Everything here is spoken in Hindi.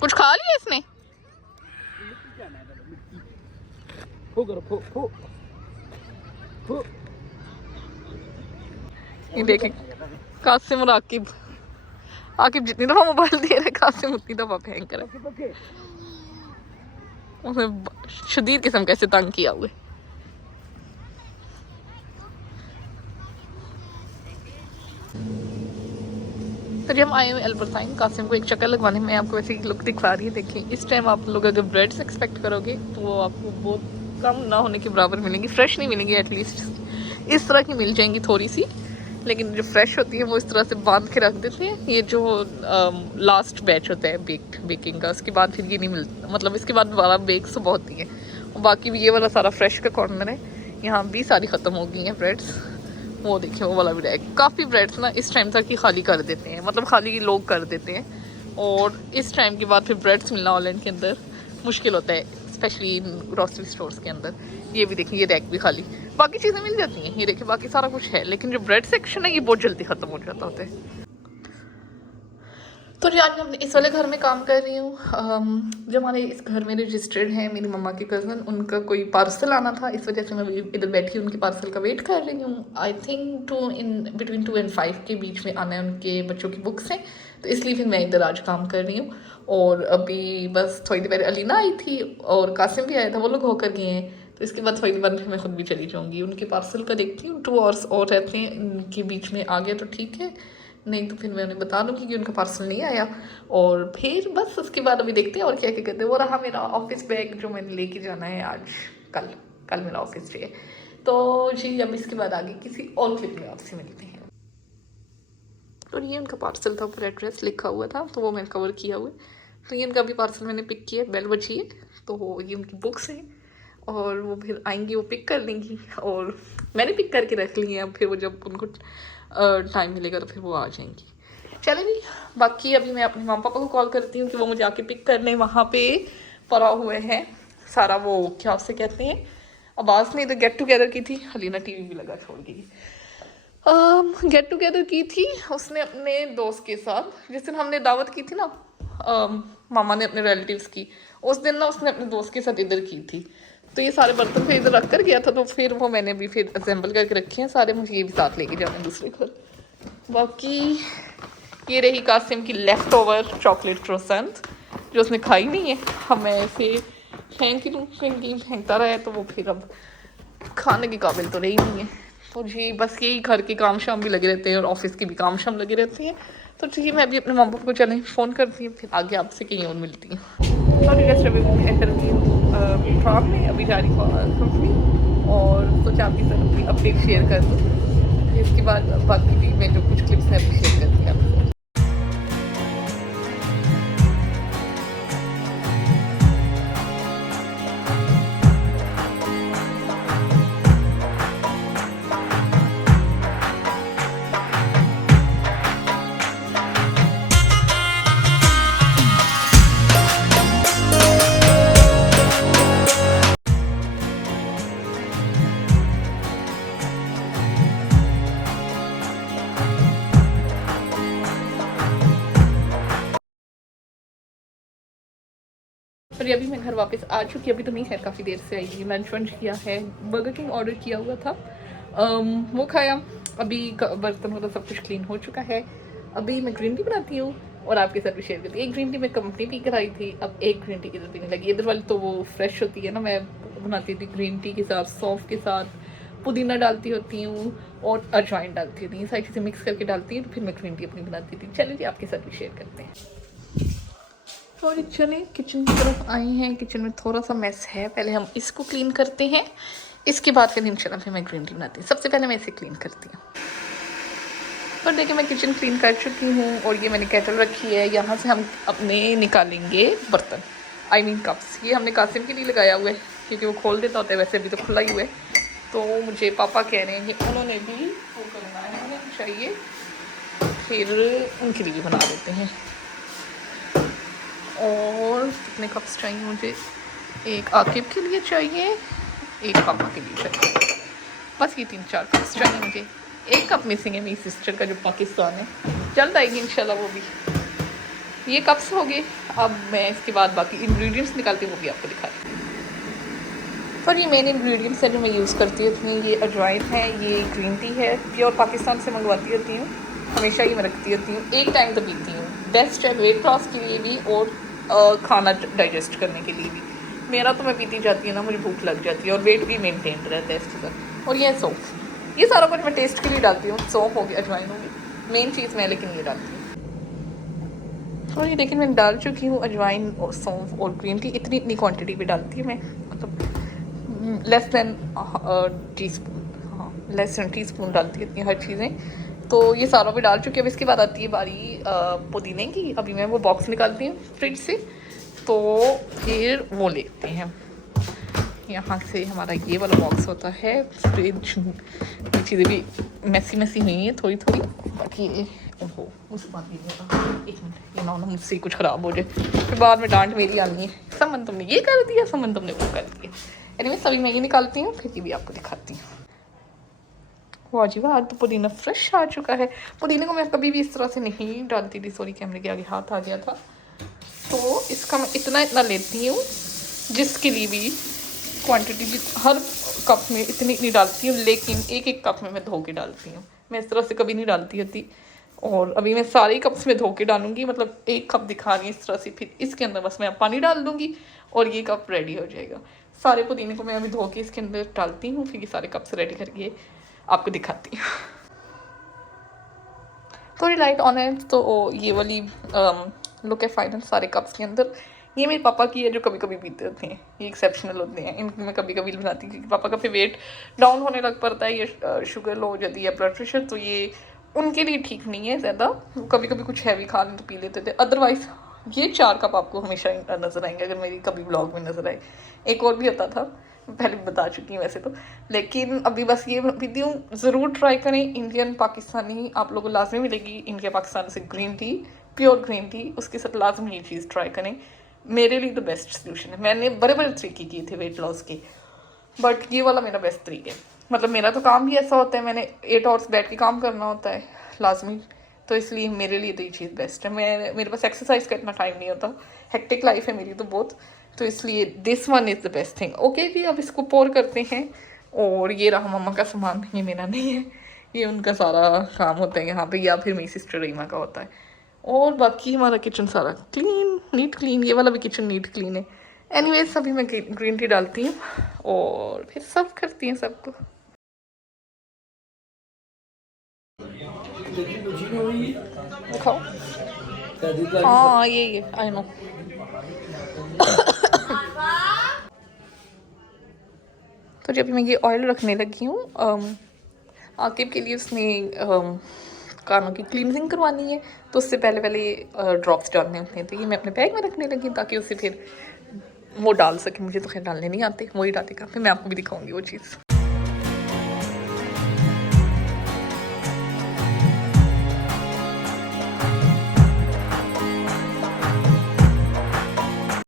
कुछ खा लिया इसने? ये देखें कासिम और आकिब जितनी दफा मोबाइल दे रहे कासिम उतनी दफा फेंक रहे। उसने शदीद किस्म कैसे तंग किया हुए। तो जब हम आए हुए अल्बरताइन, कासिम को एक चक्कर लगवाने में आपको वैसे लुक दिखा रही है। देखिए इस टाइम आप लोग अगर ब्रेड्स एक्सपेक्ट करोगे तो वो आपको बहुत कम ना होने के बराबर मिलेंगी, फ्रेश नहीं मिलेंगी। एटलीस्ट इस तरह की मिल जाएंगी थोड़ी सी, लेकिन जो फ्रेश होती है वो इस तरह से बांध के रख देते हैं। ये जो लास्ट बैच होता है बेकिंग का, उसके बाद फिर ये नहीं मिलता, मतलब इसके बाद वाला बेक सुबह होती है। और बाकी भी ये वाला सारा फ्रेश का कॉर्नर है। यहाँ भी सारी ख़त्म हो गई हैं ब्रेड्स। वो देखिए वो वाला भी रैक, काफ़ी ब्रेड्स ना इस टाइम तक ही खाली कर देते हैं, मतलब खाली लोग कर देते हैं। और इस टाइम के बाद फिर ब्रेड्स मिलना हॉलैंड के अंदर मुश्किल होता है, स्पेशली इन ग्रॉसरी स्टोर्स के अंदर। ये भी देखिए ये रैक भी खाली, बाकी चीज़ें मिल जाती हैं। ये देखिए बाकी सारा कुछ है, लेकिन जो ब्रेड सेक्शन है ये बहुत जल्दी ख़त्म हो जाता होता है। तो जी आज मैं इस वाले घर में काम कर रही हूँ। जो हमारे इस घर में रजिस्टर्ड हैं मेरी मम्मा के कज़न, उनका कोई पार्सल आना था, इस वजह से मैं इधर बैठी उनके पार्सल का वेट कर रही हूँ। आई थिंक बिटवीन 2 और 5 के बीच में आना है उनके बच्चों की बुक्स हैं, तो इसलिए फिर मैं इधर आज काम कर रही हूँ। और अभी बस थोड़ी देर पहले अलीना आई थी और कासिम भी आया था, वो लोग होकर गए हैं। तो इसके बाद थोड़ी देर बाद मैं खुद भी चली जाऊँगी, उनके पार्सल का देखती हूँ। 2 आवर्स और रहते हैं, इनके बीच में आ गया तो ठीक है, नहीं तो फिर मैं उन्हें बता दूँगी कि उनका पार्सल नहीं आया। और फिर बस उसके बाद अभी देखते हैं और क्या क्या करते हैं। वो रहा मेरा ऑफिस बैग जो मैंने लेके जाना है आज, कल मेरा ऑफिस डे है। तो जी अब इसके बाद आगे किसी और क्लिप में आपसे मिलते हैं। और ये उनका पार्सल था, ऊपर एड्रेस लिखा हुआ था, तो वो मैंने कवर किया हुआ है। तो ये उनका भी पार्सल मैंने पिक किया, बेल बजी है, तो ये उनकी बुक्स हैं और वो फिर आएंगी, वो पिक कर लेंगी। और मैंने पिक करके रख ली है, अब फिर वो जब उनको टाइम मिलेगा तो फिर वो आ जाएंगी। चले जी, बाकी अभी मैं अपने मामा पापा को कॉल करती हूँ कि वो मुझे आके पिक कर लें। वहाँ पे पड़ा हुए हैं सारा, वो क्या उससे कहते हैं, अब्बास ने इधर गेट टुगेदर की थी, हलीना टीवी भी लगा छोड़ गई। गेट टुगेदर की थी उसने अपने दोस्त के साथ, जिस दिन हमने दावत की थी ना मामा ने अपने रिलेटिव्स की, उस दिन ना उसने अपने दोस्त के साथ इधर की थी। तो ये सारे बर्तन फिर इधर रख कर गया था, तो फिर वो मैंने भी फिर असेंबल करके रखे हैं सारे, मुझे ये भी साथ लेके जाना है दूसरे घर। बाकी ये रही कासिम की लेफ़्ट ओवर चॉकलेट क्रोसेंट जो उसने खाई नहीं है, हमें ऐसे फेंक लूँ फेंकता रहा है, तो वो फिर अब खाने के काबिल तो रही नहीं है। तो जी बस यही घर के काम शाम भी लगे रहते हैं और ऑफिस के भी काम शाम लगे रहते हैं। तो ठीक है मैं भी अपने माँ बाप को चलें फ़ोन करती हूँ, फिर आगे आपसे कहीं और मिलती हूँ। काम में अभी जा रही कंपनी और सोचा आपके साथ अपनी अपडेट शेयर कर दूँ। इसके बाद बाकी भी मैं जो कुछ क्लिप्स हैं अभी शेयर करती हूँ आपसे। और अभी मैं घर वापस आ चुकी, अभी तो नहीं है, काफ़ी देर से आई थी। लंच वंच किया है, बर्गर किंग ऑर्डर किया हुआ था, वो खाया। अभी बर्तन वगैरह सब कुछ क्लीन हो चुका है। अभी मैं ग्रीन टी बनाती हूँ और आपके साथ भी शेयर करती हूँ। एक ग्रीन टी मैं कंपनी पी कर आई थी, अब एक ग्रीन टी इधर पीने लगी। इधर वाली तो वो फ्रेश होती है ना, मैं बनाती थी ग्रीन टी के साथ, सौंफ के साथ पुदीना डालती होती हूँ और अजवाइन डालती होती हूँ, ये सारी चीज़ें मिक्स करके डालती हूँ, तो फिर मैं ग्रीन टी अपनी बनाती थी। चलिए जी आपके साथ भी शेयर करते हैं। और चले किचन की तरफ आए हैं। किचन में थोड़ा सा मेस है, पहले हम इसको क्लीन करते हैं, इसके बाद फिर इंशाल्लाह फिर मैं ग्रीन टी बनाती हूँ। सबसे पहले मैं इसे क्लीन करती हूँ। और देखिए मैं किचन क्लीन कर चुकी हूँ और ये मैंने केटल रखी है, यहाँ से हम अपने निकालेंगे बर्तन, आई मीन कप्स। ये हमने कासिम के लिए लगाया हुआ है क्योंकि वो खोल देता होता है, वैसे अभी तो खुला ही हुआ है। तो मुझे पापा कह रहे हैं कि उन्होंने भी वो करना है, उन्हें चाहिए, फिर उनके लिए बना देते हैं। और कितने कप्स चाहिए मुझे, एक आकिब के लिए चाहिए, एक पापा के लिए चाहिए, बस ये 3-4 कप्स चाहिए मुझे। एक कप मिसिंग है मेरी सिस्टर का जो पाकिस्तान है, जल्द आएगी इंशाल्लाह वो भी। ये कप्स हो गए। अब मैं इसके बाद बाकी इंग्रेडिएंट्स निकालती हूँ, वो भी आपको दिखाती हूँ। और ये मेन इंग्रेडिएंट्स है जो मैं यूज़ करती हूँ इसमें, ये अजवाइन है, ये ग्रीन टी है, प्योर पाकिस्तान से मंगवाती होती हूँ, हमेशा ये मैं रखती होती हूँ, एक टाइम तो पीती हूँ। बेस्ट है वेट लॉस के लिए भी और खाना डाइजेस्ट करने के लिए भी। मेरा तो मैं पीती जाती हूँ ना, मुझे भूख लग जाती है और वेट भी मेनटेन रहता है इसके साथ। और ये सौंफ, ये सारा कुछ मैं टेस्ट के लिए डालती हूँ। सौंफ होगी, अजवाइन होगी, मेन चीज़ मैं लेकिन ये डालती हूँ। और ये देखिए मैं डाल चुकी हूँ अजवाइन और सौंफ और ग्रीन टी, इतनी इतनी क्वांटिटी भी डालती हूँ मैं, मतलब लेस दैन टी स्पून, हाँ लेस दैन टी स्पून डालती हूँ इतनी हर चीज़ें। तो ये सारा भी डाल चुकी है। अब इसके बाद आती है बारी पुदीने की। अभी मैं वो बॉक्स निकालती हूँ फ्रिज से, तो फिर वो लेते हैं। यहाँ से हमारा ये वाला बॉक्स होता है फ्रिज। ये चीज़ें भी मैसी मैसी हुई हैं थोड़ी थोड़ी, बाकी ओहो उस बात नहीं होता। एक मिनट, ये ना मुझसे कुछ ख़राब हो जाए, फिर बाद में डांट मेरी आनी है, समन तुमने ये कर दिया, समन तुमने वो कर दिया। एनीवे सभी मैं ये निकालती हूँ, फिर ये भी आपको दिखाती हूँ। वाह जी वाह, आज तो पुदीना फ्रेश आ चुका है। पुदीने को मैं कभी भी इस तरह से नहीं डालती थी, सॉरी कैमरे के आगे हाथ आ गया था। तो इसका मैं इतना इतना लेती हूँ, जिसके लिए भी क्वांटिटी भी हर कप में इतनी इतनी डालती हूँ, लेकिन एक एक कप में मैं धो के डालती हूँ। मैं इस तरह से कभी नहीं डालती होती। और अभी मैं सारे कप्स में धो के डालूंगी, मतलब एक कप दिखा रही है इस तरह से, फिर इसके अंदर बस मैं पानी डाल दूँगी और ये कप रेडी हो जाएगा। सारे पुदीने को मैं अभी धो के इसके अंदर डालती हूँ, फिर ये सारे कप्स रेडी करके आपको दिखाती हूँ। थोड़ी लाइट ऑन है तो ये वाली लुक है फाइनल सारे कप्स के अंदर। ये मेरे पापा की है जो कभी कभी पीते होते हैं, ये एक्सेप्शनल होते हैं, इनको मैं कभी कभी बनाती हूँ क्योंकि पापा का फिर वेट डाउन होने लग पड़ता है, ये शुगर लो हो जाती है, ब्लड प्रेशर, तो ये उनके लिए ठीक नहीं है ज़्यादा। कभी कभी कुछ हैवी खा लें तो पी लेते थे, अदरवाइज ये 4 कप आपको हमेशा नज़र आएंगे अगर मेरी कभी ब्लॉग में नज़र आए। एक और भी होता था, पहले बता चुकी हूँ वैसे तो, लेकिन अभी बस ये पीती हूँ। ज़रूर ट्राई करें, इंडियन पाकिस्तानी आप लोगों को लाजमी मिलेगी इंडिया पाकिस्तान से green tea, pure green tea, उसके साथ लाजमी ये चीज़ ट्राई करें। मेरे लिए तो बेस्ट सोल्यूशन है। मैंने बड़े बड़े तरीके किए थे वेट लॉस के, बट ये वाला मेरा बेस्ट तरीका है। मतलब मेरा तो काम भी ऐसा होता है, मैंने 8 आवर्स बैठ के काम करना होता है लाजमी, तो इसलिए मेरे लिए तो ये चीज़ बेस्ट है। मेरे पास एक्सरसाइज का इतना टाइम नहीं होता, हेक्टिक लाइफ है मेरी तो बहुत, तो इसलिए this one is the best thing. Okay जी, अब इसको पोर करते हैं। और ये रहा मम्मा का सामान, ये मेरा नहीं है, ये उनका सारा काम होता है यहाँ पे, या फिर मेरी सिस्टर रीमा का होता है। और बाकी हमारा किचन सारा क्लीन, नीट क्लीन, ये वाला भी किचन नीट क्लीन है। एनीवेज अभी मैं ग्रीन टी डालती हूँ और फिर सर्व करती हैं सबको। दिखाओ। हाँ ये आई नो। तो जब मैं ये ऑयल रखने लगी हूँ आकिब के लिए, उसने कानों की क्लींजिंग करवानी है, तो उससे पहले पहले ये ड्रॉप्स डालने होते हैं, तो ये मैं अपने बैग में रखने लगी ताकि उसे फिर वो डाल सके। मुझे तो खैर डालने नहीं आते, वही डालेगा, फिर मैं आपको भी दिखाऊंगी वो चीज़।